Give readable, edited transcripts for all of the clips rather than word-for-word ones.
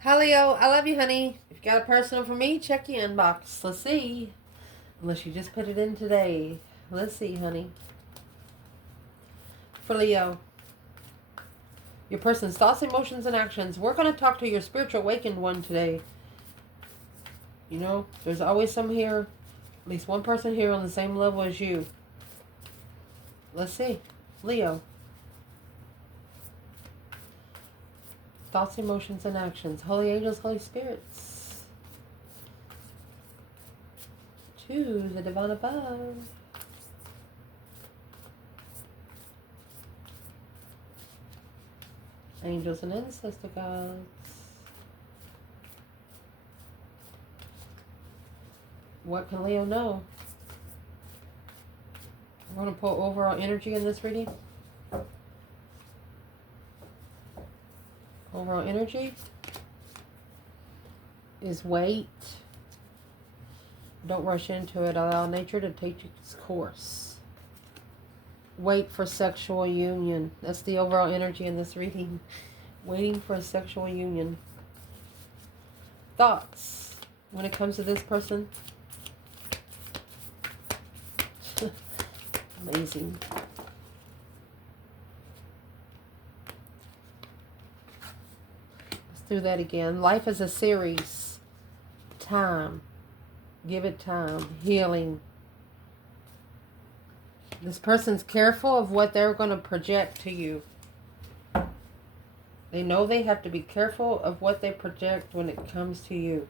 Hi, Leo. I love you, honey. If you got a personal for me, check your inbox. Let's see. Unless you just put it in today. Let's see, honey. For Leo, your person's thoughts, emotions, and actions. We're going to talk to your spiritual awakened one today. You know, there's always some here, at least one person here on the same level as you. Let's see. Leo. Thoughts, emotions, and actions. Holy angels, Holy spirits. To the divine above. Angels and ancestor gods. What can Leo know? We're going to pull overall energy in this reading. Overall energy is wait. Don't rush into it. Allow nature to take its course. Wait for sexual union. That's the overall energy in this reading. Waiting for a sexual union. Thoughts when it comes to this person. Amazing. Let's do that again. Life is a series. Time. Give it time. Healing. This person's careful of what they're going to project to you. They know they have to be careful of what they project when it comes to you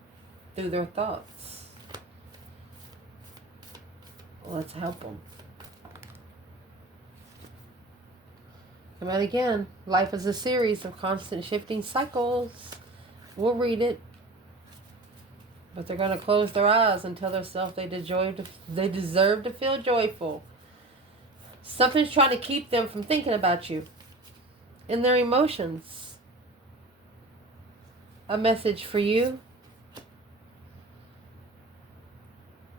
through their thoughts. Let's help them. Come out again. Life is a series of constant shifting cycles. We'll read it. But they're going to close their eyes and tell themselves they deserve to feel joyful. Something's trying to keep them from thinking about you and their emotions. A message for you.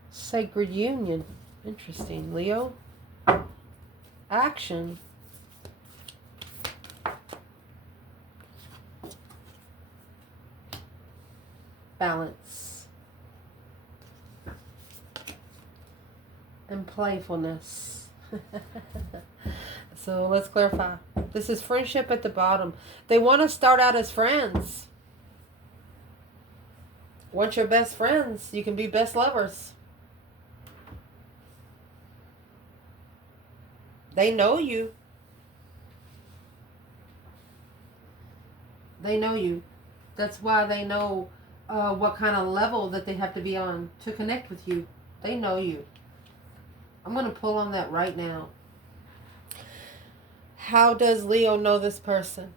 Sacred union. Interesting. Leo. Action. Balance. And playfulness. So let's clarify. This is friendship at the bottom. They want to start out as friends. Once you're best friends, you can be best lovers. They know you. They know you. That's why they know what kind of level that they have to be on to connect with you. They know you. I'm going to pull on that right now. How does Leo know this person?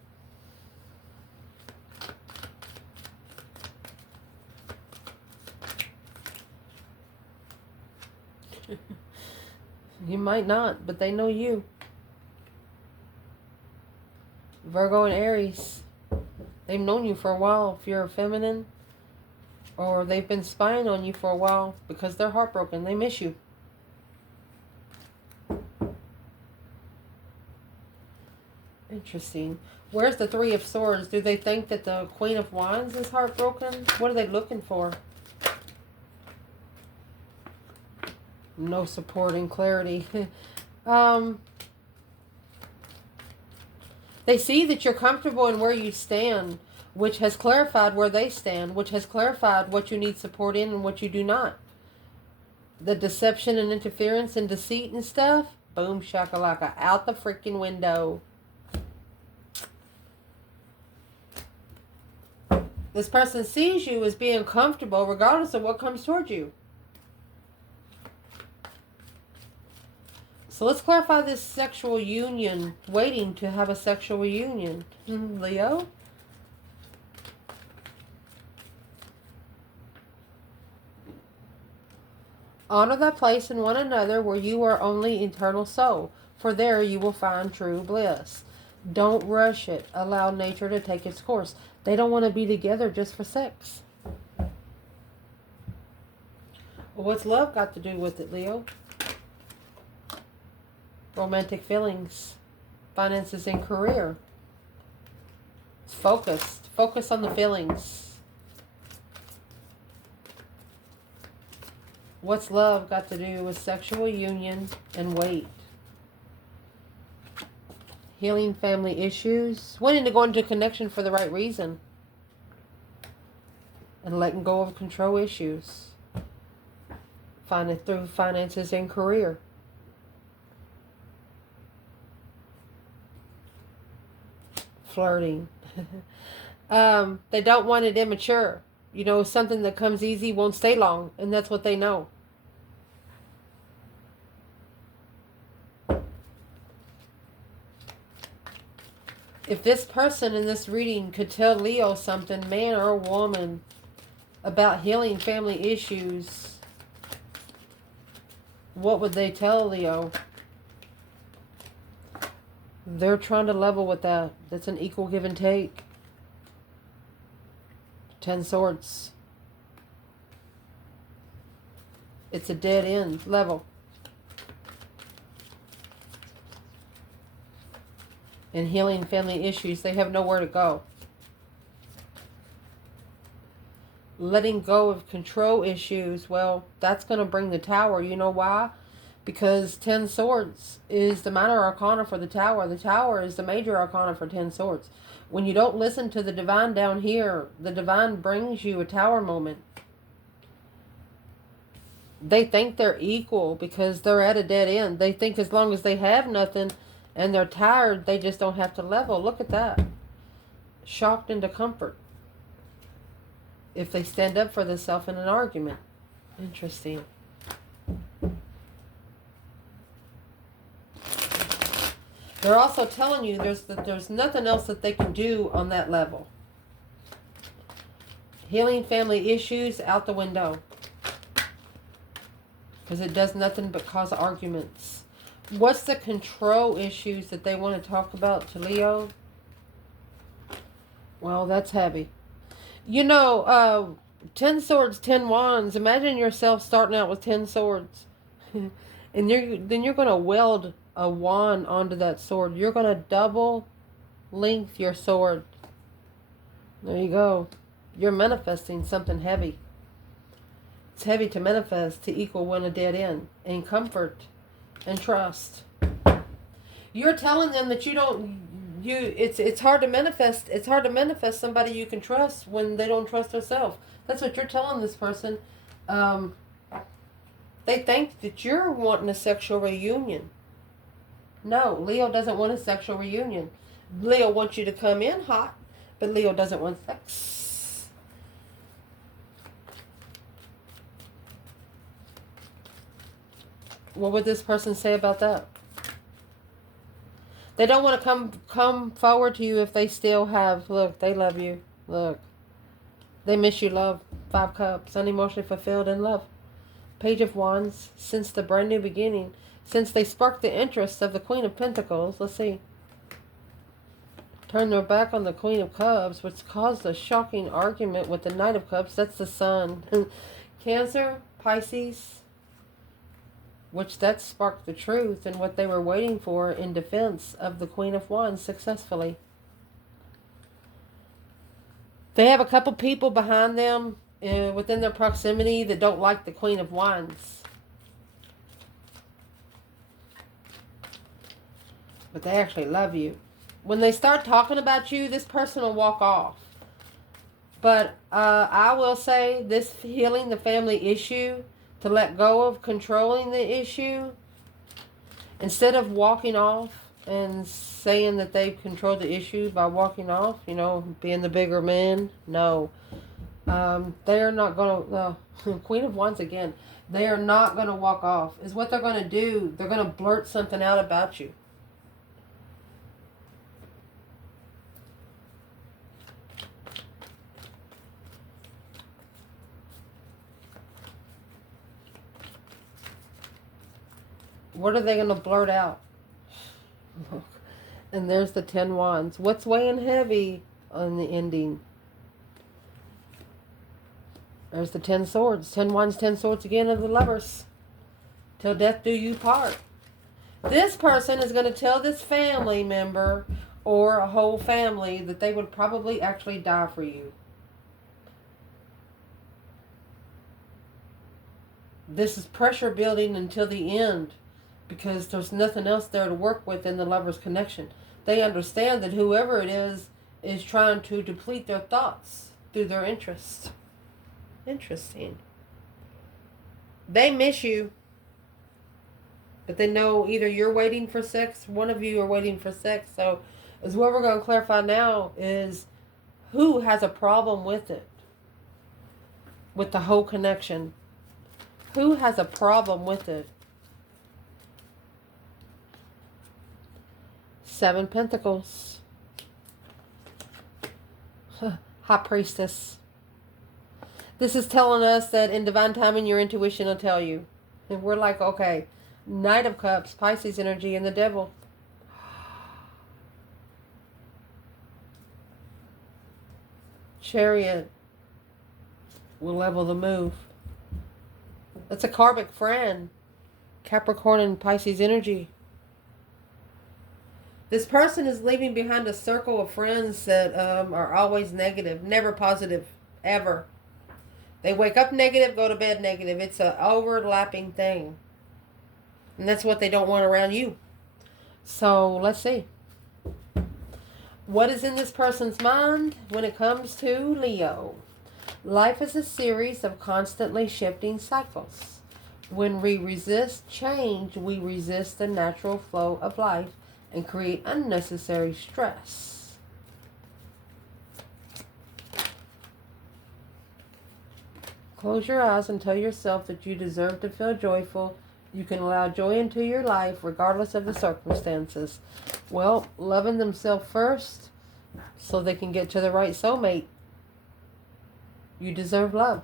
You might not, but they know you. Virgo and Aries. They've known you for a while if you're feminine. Or they've been spying on you for a while because they're heartbroken. They miss you. Interesting. Where's the Three of Swords? Do they think that the Queen of Wands is heartbroken? What are they looking for? No support and clarity. They see that you're comfortable in where you stand, which has clarified where they stand, which has clarified what you need support in and what you do not. The deception and interference and deceit and stuff, boom shakalaka, out the freaking window. This person sees you as being comfortable regardless of what comes towards you. So let's clarify this sexual union, waiting to have a sexual union. Leo? Honor that place in one another where you are only eternal soul, for there you will find true bliss. Don't rush it. Allow nature to take its course. They don't want to be together just for sex. Well, what's love got to do with it, Leo? Romantic feelings, finances, and career. Focused. Focus on the feelings. What's love got to do with sexual union and weight? Healing family issues. Wanting to go into connection for the right reason. And letting go of control issues. Find it through finances and career. Flirting. They don't want it immature. You know, something that comes easy won't stay long, and that's what they know. If this person in this reading could tell Leo something, man or woman, about healing family issues, what would they tell Leo? They're trying to level with that. That's an equal give and take. 10 swords. It's a dead end level. In healing family issues, they have nowhere to go. Letting go of control issues, well, that's going to bring the Tower. You know why? Because 10 swords is the minor arcana for the Tower. The Tower is the major arcana for 10 swords. When you don't listen to the divine down here, the divine brings you a Tower moment. They think they're equal because they're at a dead end. They think as long as they have nothing and they're tired, they just don't have to level. Look at that. Shocked into comfort. If they stand up for themselves in an argument. Interesting. They're also telling you there's nothing else that they can do on that level. Healing family issues out the window. Because it does nothing but cause arguments. What's the control issues that they want to talk about to Leo? Well, that's heavy. You know, 10 swords, 10 wands. Imagine yourself starting out with 10 swords. And then you're going to weld a wand onto that sword. You're going to double length your sword. There you go. You're manifesting something heavy. It's heavy to manifest to equal when a dead end. And comfort and trust. You're telling them that it's hard to manifest. It's hard to manifest somebody you can trust when they don't trust themselves. That's what you're telling this person. They think that you're wanting a sexual reunion. No, Leo doesn't want a sexual reunion. Leo wants you to come in hot, but Leo doesn't want sex. What would this person say about that? They don't want to come forward to you if they still have, look, they love you. Look, they miss you, love. 5 cups, unemotionally fulfilled in love. Page of Wands, since the brand new beginning. Since they sparked the interest of the Queen of Pentacles, let's see. Turn their back on the Queen of Cups, which caused a shocking argument with the Knight of Cups. That's the Sun. Cancer, Pisces, which that sparked the truth and what they were waiting for in defense of the Queen of Wands successfully. They have a couple people behind them within their proximity that don't like the Queen of Wands. But they actually love you. When they start talking about you, this person will walk off. But I will say this healing the family issue, to let go of controlling the issue, instead of walking off and saying that they've controlled the issue by walking off, you know, being the bigger man. No. They are not going to, Queen of Wands again, they are not going to walk off. Is what they're going to do. They're going to blurt something out about you. What are they going to blurt out? And there's the 10 wands. What's weighing heavy on the ending? There's the 10 swords. 10 wands, 10 swords again of the lovers. Till death do you part. This person is going to tell this family member or a whole family, that they would probably actually die for you. This is pressure building until the end, because there's nothing else there to work with in the lover's connection. They understand that whoever it is trying to deplete their thoughts through their interests. Interesting. They miss you, but they know either you're waiting for sex, one of you are waiting for sex. So is what we're going to clarify now is who has a problem with it, with the whole connection. Who has a problem with it? 7 Pentacles. High Priestess. This is telling us that in divine timing, your intuition will tell you. And we're like, okay, Knight of Cups, Pisces energy, and the Devil. Chariot will level the move. That's a karmic friend. Capricorn and Pisces energy. This person is leaving behind a circle of friends that are always negative, never positive, ever. They wake up negative, go to bed negative. It's an overlapping thing. And that's what they don't want around you. So let's see. What is in this person's mind when it comes to Leo? Life is a series of constantly shifting cycles. When we resist change, we resist the natural flow of life and create unnecessary stress. Close your eyes and tell yourself that you deserve to feel joyful. You can allow joy into your life regardless of the circumstances. Well, loving themselves first so they can get to the right soulmate. You deserve love.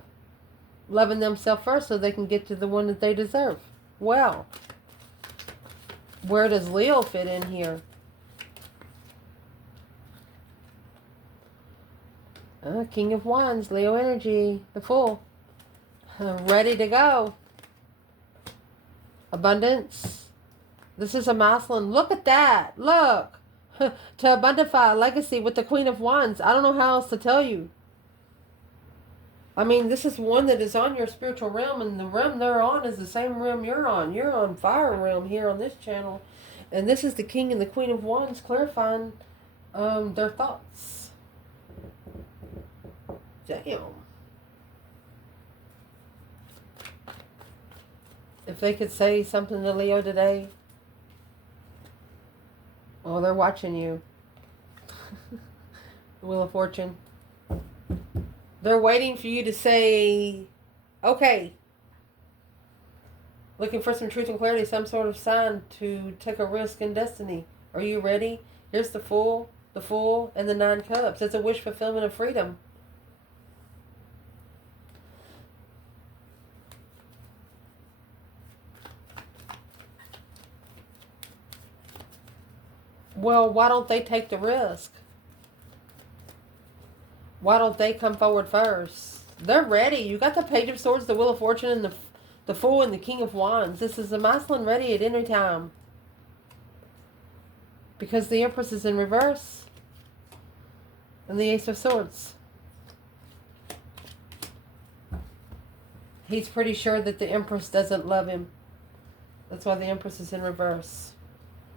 Loving themselves first so they can get to the one that they deserve. Well, where does Leo fit in here? King of Wands, Leo energy, the Fool. Ready to go. Abundance. This is a masculine. Look at that. Look. To abundify a legacy with the Queen of Wands. I don't know how else to tell you. I mean, this is one that is on your spiritual realm, and the realm they're on is the same realm you're on. You're on fire realm here on this channel. And this is the King and the Queen of Wands clarifying their thoughts. Damn. If they could say something to Leo today, well, they're watching you. Wheel of Fortune. They're waiting for you to say, okay. Looking for some truth and clarity, some sort of sign to take a risk in destiny. Are you ready? Here's the Fool, and the 9 Cups. It's a wish fulfillment of freedom. Well, why don't they take the risk? Why don't they come forward first? They're ready. You got the Page of Swords, the Wheel of Fortune, and the Fool and the King of Wands. This is a masculine ready at any time. Because the Empress is in reverse. And the Ace of Swords. He's pretty sure that the Empress doesn't love him. That's why the Empress is in reverse.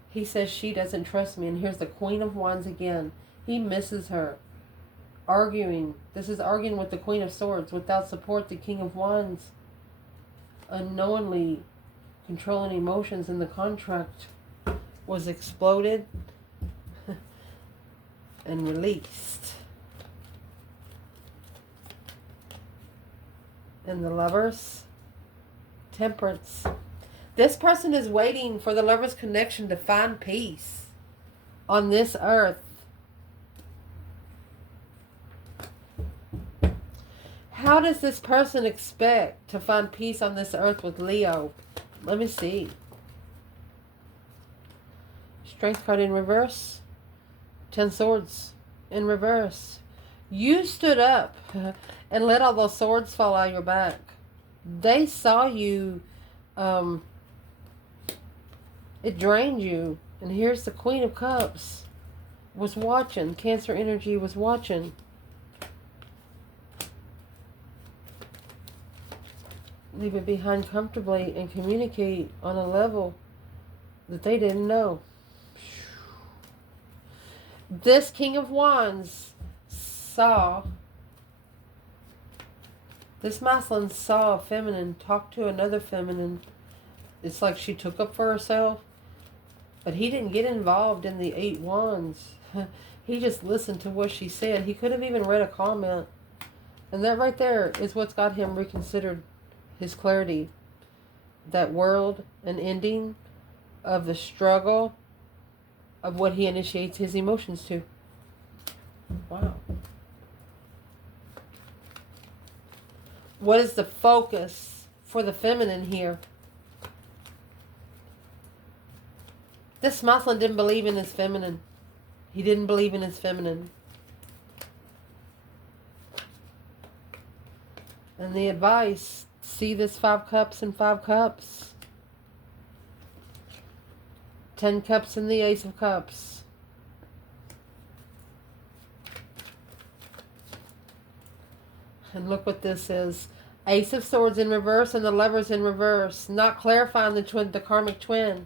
He says she doesn't trust me. And here's the Queen of Wands again. He misses her. Arguing. This is arguing with the Queen of Swords. Without support, the King of Wands unknowingly controlling emotions in the contract was exploded and released. And the Lovers, Temperance. This person is waiting for the Lovers connection to find peace on this earth. How does this person expect to find peace on this earth with Leo? Let me see. Strength card in reverse. 10 Swords in reverse. You stood up and let all those swords fall out of your back. They saw you. It drained you. And here's the Queen of Cups. was watching. Cancer energy was watching. Leave it behind comfortably and communicate on a level that they didn't know. This King of Wands saw, this masculine saw a feminine talk to another feminine. It's like she took up for herself, but he didn't get involved in the 8 wands. He just listened to what she said. He could have even read a comment. And that right there is what's got him reconsidered his clarity. That world, an ending of the struggle of what he initiates his emotions to. Wow. What is the focus for the feminine here? This masculine didn't believe in his feminine. He didn't believe in his feminine. And the advice, see this 5 cups and 5 cups. 10 cups and the Ace of Cups. And look what this is. Ace of Swords in reverse and the Lovers in reverse. Not clarifying the karmic twin.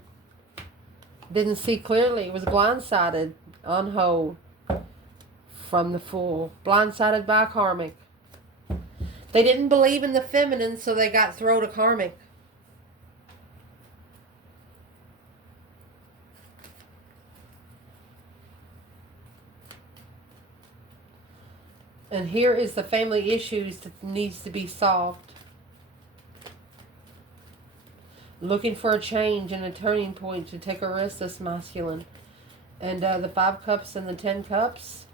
Didn't see clearly. It was blindsided on hold from the Fool. Blindsided by karmic. They didn't believe in the feminine, so they got thrown to karmic. And here is the family issues that needs to be solved. Looking for a change and a turning point to take a rest, this masculine. And the 5 cups and the 10 cups.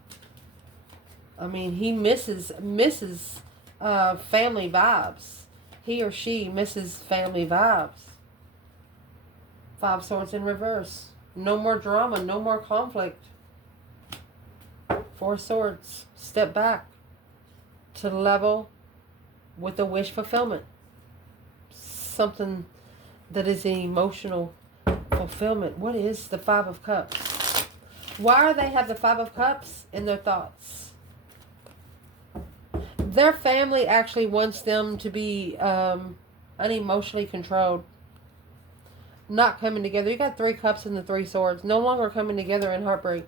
I mean, he misses family vibes. He or she misses family vibes. 5 swords in reverse. No more drama, no more conflict. 4 swords. Step back to level with the wish fulfillment. Something that is an emotional fulfillment. What is the 5 of Cups? Why do they have the 5 of Cups in their thoughts? Their family actually wants them to be unemotionally controlled. Not coming together. You got 3 cups and the 3 swords. No longer coming together in heartbreak.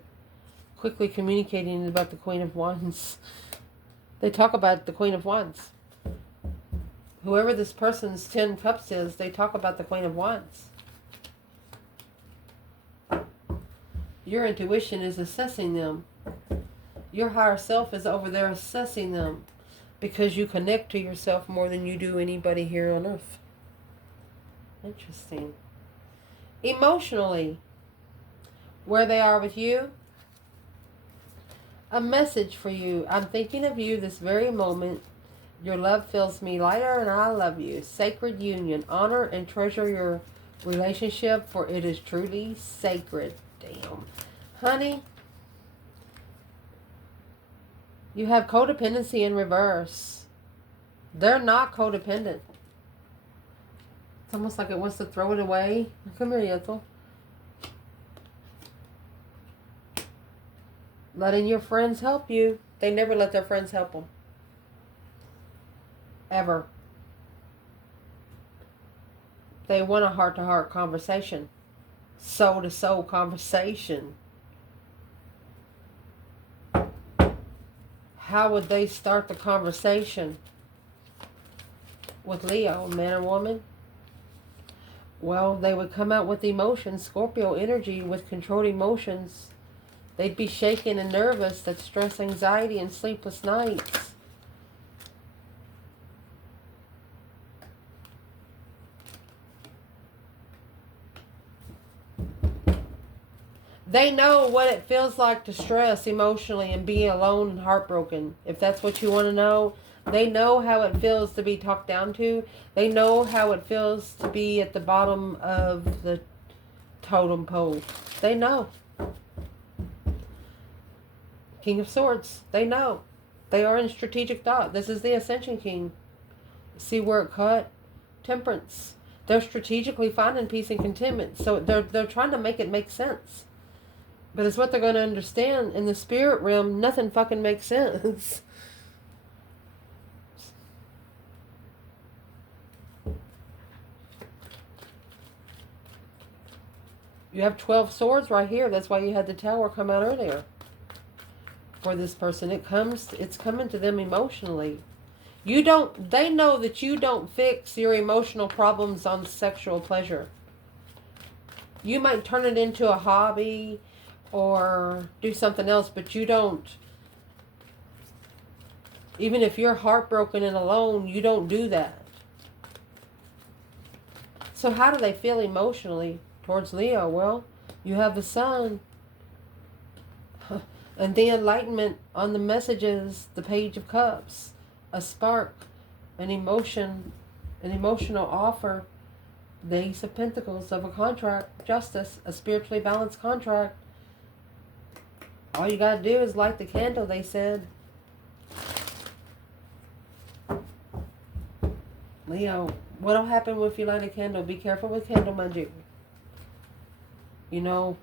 Quickly communicating about the Queen of Wands. They talk about the Queen of Wands. Whoever this person's 10 cups is, they talk about the Queen of Wands. Your intuition is assessing them. Your higher self is over there assessing them. Because you connect to yourself more than you do anybody here on earth. Interesting. Emotionally, where they are with you. A message for you. I'm thinking of you this very moment. Your love fills me lighter and I love you. Sacred union. Honor and treasure your relationship for it is truly sacred. Damn. Honey, you have codependency in reverse. They're not codependent. It's almost like it wants to throw it away. Come here, Ethel. Letting your friends help you. They never let their friends help them. Ever. They want a heart-to-heart conversation. Soul-to-soul conversation. How would they start the conversation? With Leo, man or woman? Well, they would come out with emotions. Scorpio energy with controlled emotions. They'd be shaken and nervous. That's stress, anxiety, and sleepless nights. They know what it feels like to stress emotionally and be alone and heartbroken. If that's what you want to know, they know how it feels to be talked down to. They know how it feels to be at the bottom of the totem pole. They know. King of Swords. They know. They are in strategic thought. This is the Ascension King. See where it cut? Temperance. They're strategically finding peace and contentment. So they're trying to make it make sense. But it's what they're going to understand. In the spirit realm, nothing fucking makes sense. You have 12 swords right here. That's why you had the tower come out earlier. For this person, it's coming to them emotionally. They know that you don't fix your emotional problems on sexual pleasure. You might turn it into a hobby or do something else, but you don't. Even if you're heartbroken and alone, you don't do that. So how do they feel emotionally towards Leo? Well, you have the sun. And the enlightenment on the messages, the Page of Cups, a spark, an emotion, an emotional offer, the Ace of Pentacles of a contract, justice, a spiritually balanced contract. All you got to do is light the candle, they said. Leo, what'll happen if you light a candle? Be careful with candle magic. You know,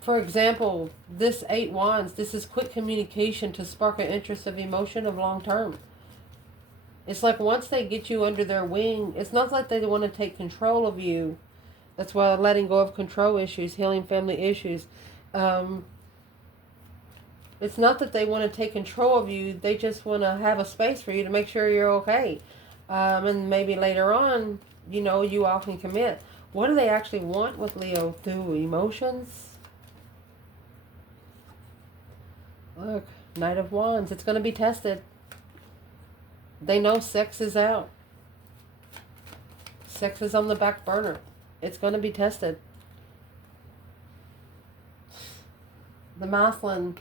for example, this 8 Wands, this is quick communication to spark an interest of emotion of long term. It's like once they get you under their wing, it's not like they want to take control of you. That's why letting go of control issues, healing family issues. It's not that they want to take control of you. They just want to have a space for you to make sure you're okay. And maybe later on, you know, you all can commit. What do they actually want with Leo? Through emotions? Look, Knight of Wands. It's going to be tested. They know sex is out. Sex is on the back burner. It's going to be tested. The Mathlin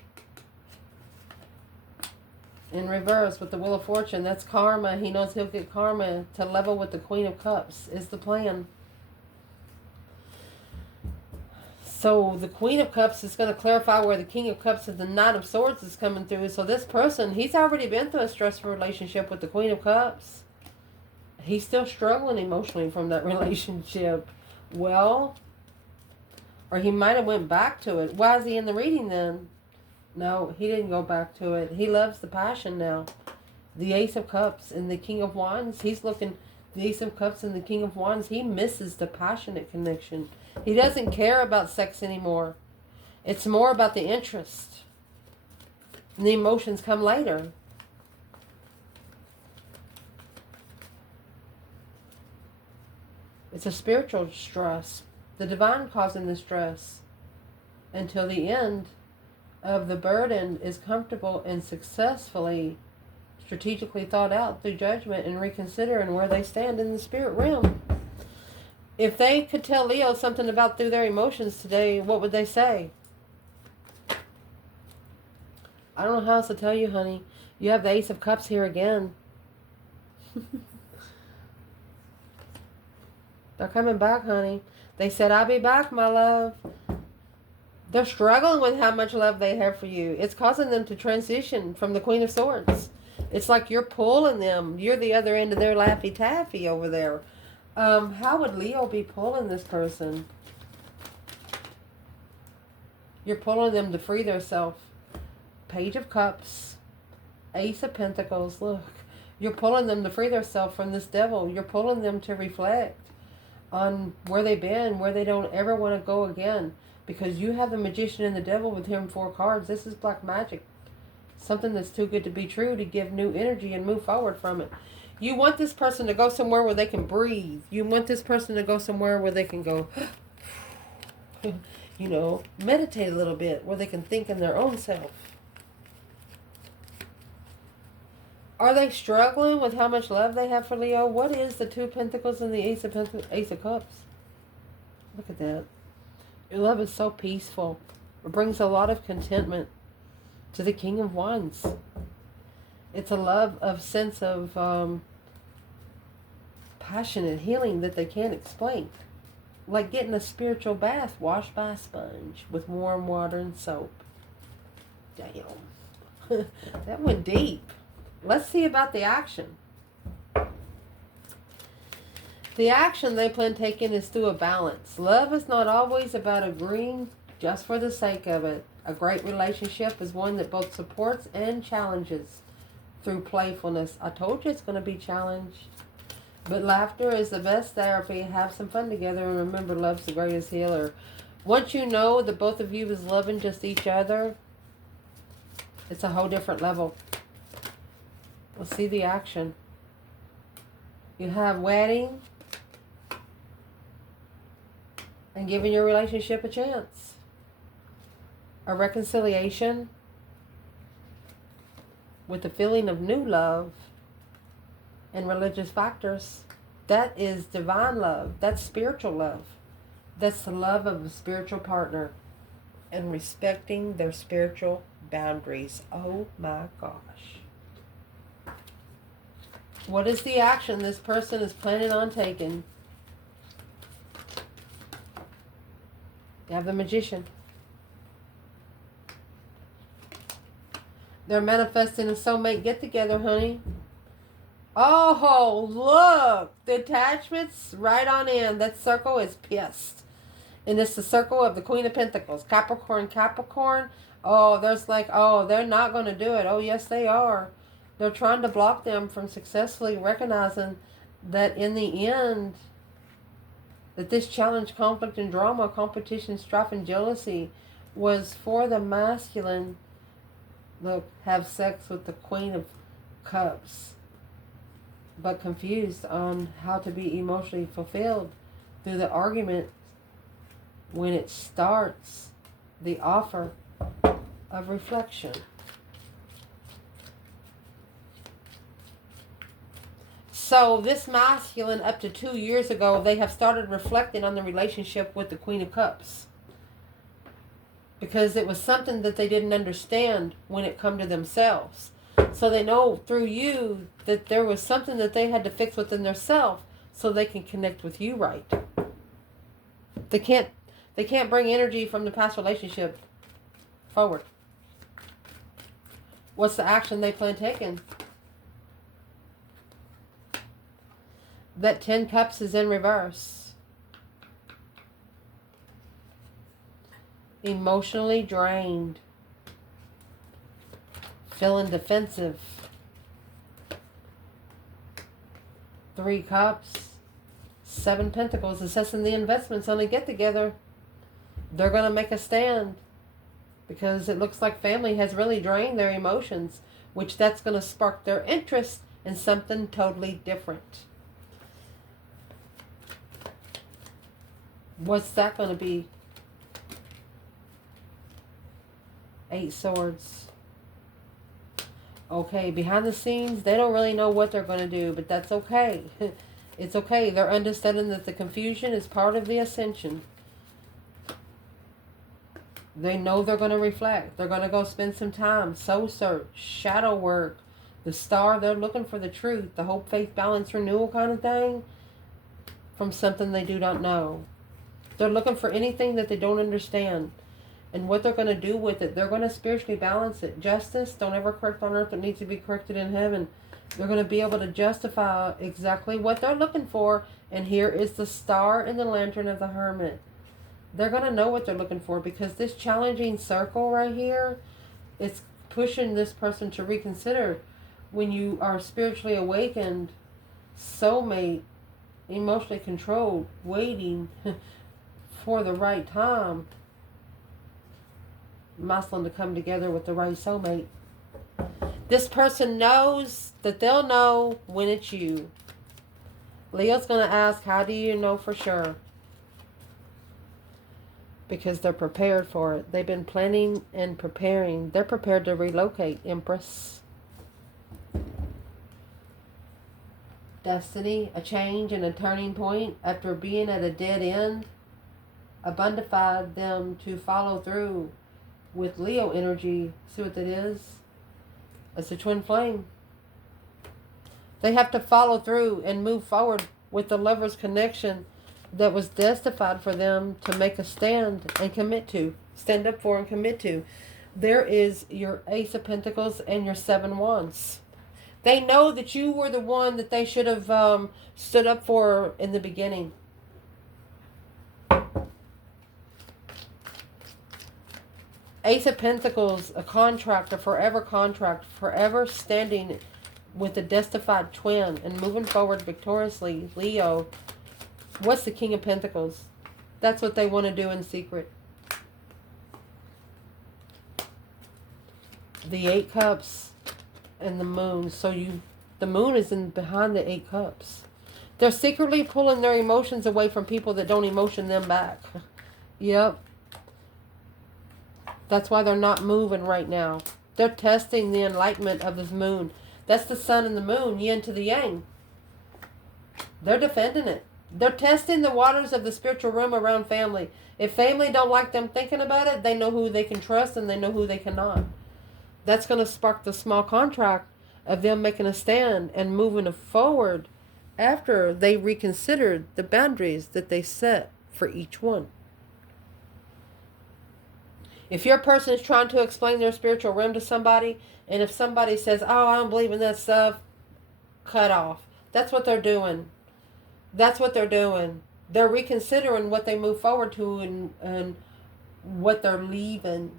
in reverse with the Wheel of Fortune. That's karma. He knows he'll get karma to level with the Queen of Cups is the plan. So the Queen of Cups is going to clarify where the King of Cups and the Knight of Swords is coming through. So this person, he's already been through a stressful relationship with the Queen of Cups. He's still struggling emotionally from that relationship. Well, or he might have went back to it. Why is he in the reading then? No, he didn't go back to it. He loves the passion now. The Ace of Cups and the King of Wands, he's looking, the Ace of Cups and the King of Wands, he misses the passionate connection. He doesn't care about sex anymore. It's more about the interest. And the emotions come later. It's a spiritual stress. The divine causing the stress until the end of the burden is comfortable and successfully strategically thought out through judgment and reconsidering where they stand in the spirit realm. If they could tell Leo something about through their emotions today, what would they say? I don't know how else to tell you, honey. You have the Ace of Cups here again. They're coming back, honey. They said, I'll be back, my love. They're struggling with how much love they have for you. It's causing them to transition from the Queen of Swords. It's like you're pulling them. You're the other end of their Laffy Taffy over there. How would Leo be pulling this person? You're pulling them to free themselves. Page of Cups. Ace of Pentacles. Look. You're pulling them to free themselves from this devil. You're pulling them to reflect on where they've been, where they don't ever want to go again. Because you have the Magician and the Devil with him 4 cards. This is black magic. Something that's too good to be true to give new energy and move forward from it. You want this person to go somewhere where they can breathe. You want this person to go somewhere where they can go, you know, meditate a little bit, where they can think in their own self. Are they struggling with how much love they have for Leo? What is the 2 Pentacles and the Ace of Cups? Look at that. Your love is so peaceful. It brings a lot of contentment to the King of Wands. It's a love of sense of passion and healing that they can't explain. Like getting a spiritual bath washed by a sponge with warm water and soap. Damn. That went deep. Let's see about the action. The action they plan taking is through a balance. Love is not always about agreeing just for the sake of it. A great relationship is one that both supports and challenges through playfulness. I told you it's going to be challenged. But laughter is the best therapy. Have some fun together and remember, love's the greatest healer. Once you know that both of you is loving just each other, it's a whole different level. We'll see the action. You have wedding and giving your relationship a chance. A reconciliation with the feeling of new love and religious factors. That is divine love. That's spiritual love. That's the love of a spiritual partner and respecting their spiritual boundaries. Oh my gosh. What is the action this person is planning on taking? You have the Magician. They're manifesting a soulmate get-together, honey. Oh, look. The attachment's right on in. That circle is pissed. And it's the circle of the Queen of Pentacles. Capricorn, Capricorn. Oh, there's like, oh, they're not going to do it. Oh, yes, they are. They're trying to block them from successfully recognizing that in the end, that this challenge, conflict, and drama, competition, strife, and jealousy was for the masculine. Look, have sex with the Queen of Cups, but confused on how to be emotionally fulfilled through the argument when it starts the offer of reflection. So this masculine, up to 2 years ago, they have started reflecting on the relationship with the Queen of Cups. Because it was something that they didn't understand when it come to themselves. So they know through you that there was something that they had to fix within themselves so they can connect with you right. They can't bring energy from the past relationship forward. What's the action they plan taking? That 10 Cups is in reverse. Emotionally drained. Feeling defensive. 3 Cups. 7 Pentacles. Assessing the investments on a get-together. They're going to make a stand. Because it looks like family has really drained their emotions. Which that's going to spark their interest in something totally different. What's that going to be? 8 Swords. Okay, behind the scenes, they don't really know what they're going to do, but that's okay. It's okay. They're understanding that the confusion is part of the ascension. They know they're going to reflect. They're going to go spend some time. Soul search, shadow work, the star. They're looking for the truth, the hope, faith, balance, renewal kind of thing from something they do not know. They're looking for anything that they don't understand. And what they're going to do with it, they're going to spiritually balance it. Justice, don't ever correct on earth that needs to be corrected in heaven. They're going to be able to justify exactly what they're looking for. And here is the star and the lantern of the hermit. They're going to know what they're looking for because this challenging circle right here, it's pushing this person to reconsider. When you are spiritually awakened, soulmate, emotionally controlled, waiting for the right time, masculine to come together with the right soulmate. This person knows that they'll know when it's you. Leo's going to ask, how do you know for sure? Because they're prepared for it. They've been planning and preparing. They're prepared to relocate, Empress. Destiny, a change and a turning point after being at a dead end, abundified them to follow through with Leo energy. See what that is? It's a twin flame. They have to follow through and move forward with the lover's connection that was destined for them to make a stand and commit to. Stand up for and commit to. There is your Ace of Pentacles and your 7 Wands. They know that you were the one that they should have stood up for in the beginning. Ace of Pentacles, a contract, a forever contract, forever standing with a destified twin and moving forward victoriously. Leo, what's the King of Pentacles? That's what they want to do in secret. The 8 Cups and the Moon. So the Moon is in behind the 8 Cups. They're secretly pulling their emotions away from people that don't emotion them back. Yep. That's why they're not moving right now. They're testing the enlightenment of this moon. That's the sun and the moon, yin to the yang. They're defending it. They're testing the waters of the spiritual realm around family. If family don't like them thinking about it, they know who they can trust and they know who they cannot. That's going to spark the small contract of them making a stand and moving forward after they reconsidered the boundaries that they set for each one. If your person is trying to explain their spiritual realm to somebody, and if somebody says, oh, I don't believe in that stuff, cut off. That's what they're doing. That's what they're doing. They're reconsidering what they move forward to and what they're leaving.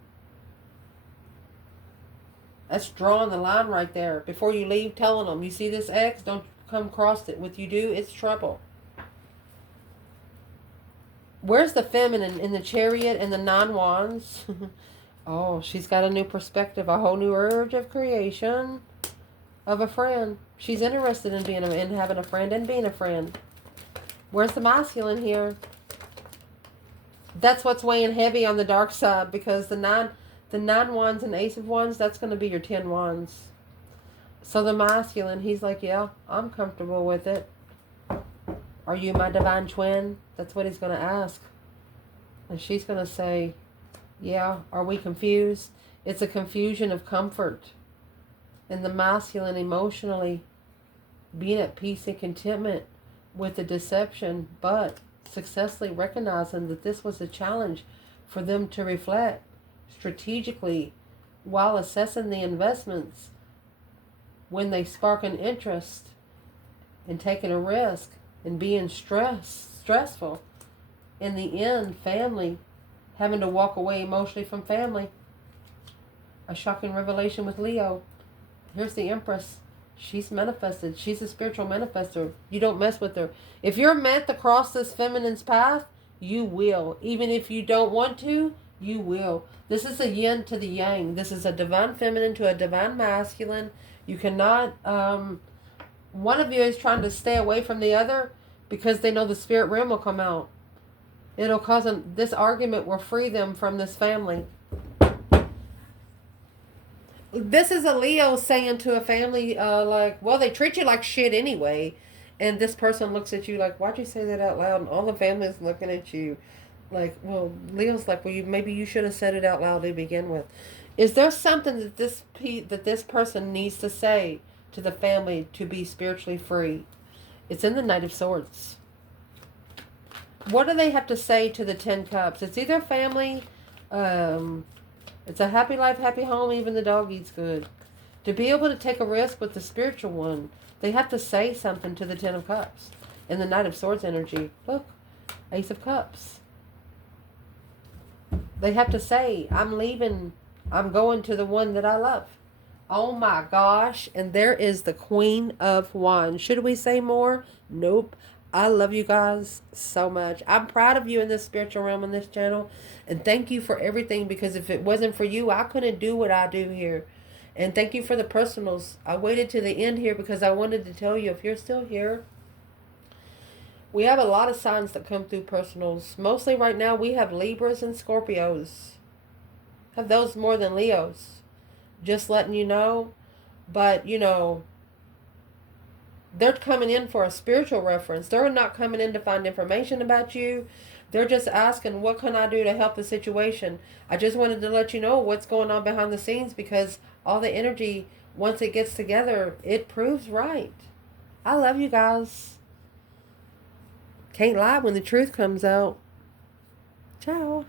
That's drawing the line right there. Before you leave, telling them, you see this X, don't come across it. What you do, it's trouble. Where's the feminine in the Chariot and the 9 Wands? Oh, she's got a new perspective, a whole new urge of creation of a friend. She's interested in having a friend and being a friend. Where's the masculine here? That's what's weighing heavy on the dark side, because the 9 Wands and Ace of Wands, that's going to be your 10 Wands. So the masculine, he's like, yeah, I'm comfortable with it. Are you my divine twin? That's what he's going to ask. And she's going to say, yeah, are we confused? It's a confusion of comfort. And the masculine emotionally being at peace and contentment with the deception, but successfully recognizing that this was a challenge for them to reflect strategically while assessing the investments when they spark an interest in taking a risk and being stressful. In the end, family, having to walk away emotionally from family. A shocking revelation with Leo. Here's the Empress. She's manifested. She's a spiritual manifester. You don't mess with her. If you're meant to cross this feminine's path, you will. Even if you don't want to, you will. This is a yin to the yang. This is a divine feminine to a divine masculine. You cannot... one of you is trying to stay away from the other because they know the spirit realm will come out. It'll cause them... This argument will free them from this family. This is a Leo saying to a family, like, well, they treat you like shit anyway. And this person looks at you like, why'd you say that out loud? And all the family's looking at you like, well, Leo's like, well, maybe you should have said it out loud to begin with. Is there something that this person needs to say to the family to be spiritually free? It's in the Knight of Swords. What do they have to say to the 10 Cups? It's either family, it's a happy life, happy home, even the dog eats good. To be able to take a risk with the spiritual one, they have to say something to the 10 of Cups. In the Knight of Swords energy, look, Ace of Cups. They have to say, I'm leaving, I'm going to the one that I love. Oh my gosh. And there is the Queen of Wands. Should we say more? Nope. I love you guys so much. I'm proud of you in this spiritual realm on this channel. And thank you for everything, because if it wasn't for you, I couldn't do what I do here. And thank you for the personals. I waited to the end here because I wanted to tell you, if you're still here, we have a lot of signs that come through personals. Mostly right now we have Libras and Scorpios. Have those more than Leos. Just letting you know. But, you know, they're coming in for a spiritual reference. They're not coming in to find information about you. They're just asking, what can I do to help the situation? I just wanted to let you know what's going on behind the scenes, because all the energy, once it gets together, it proves right. I love you guys. Can't lie when the truth comes out. Ciao.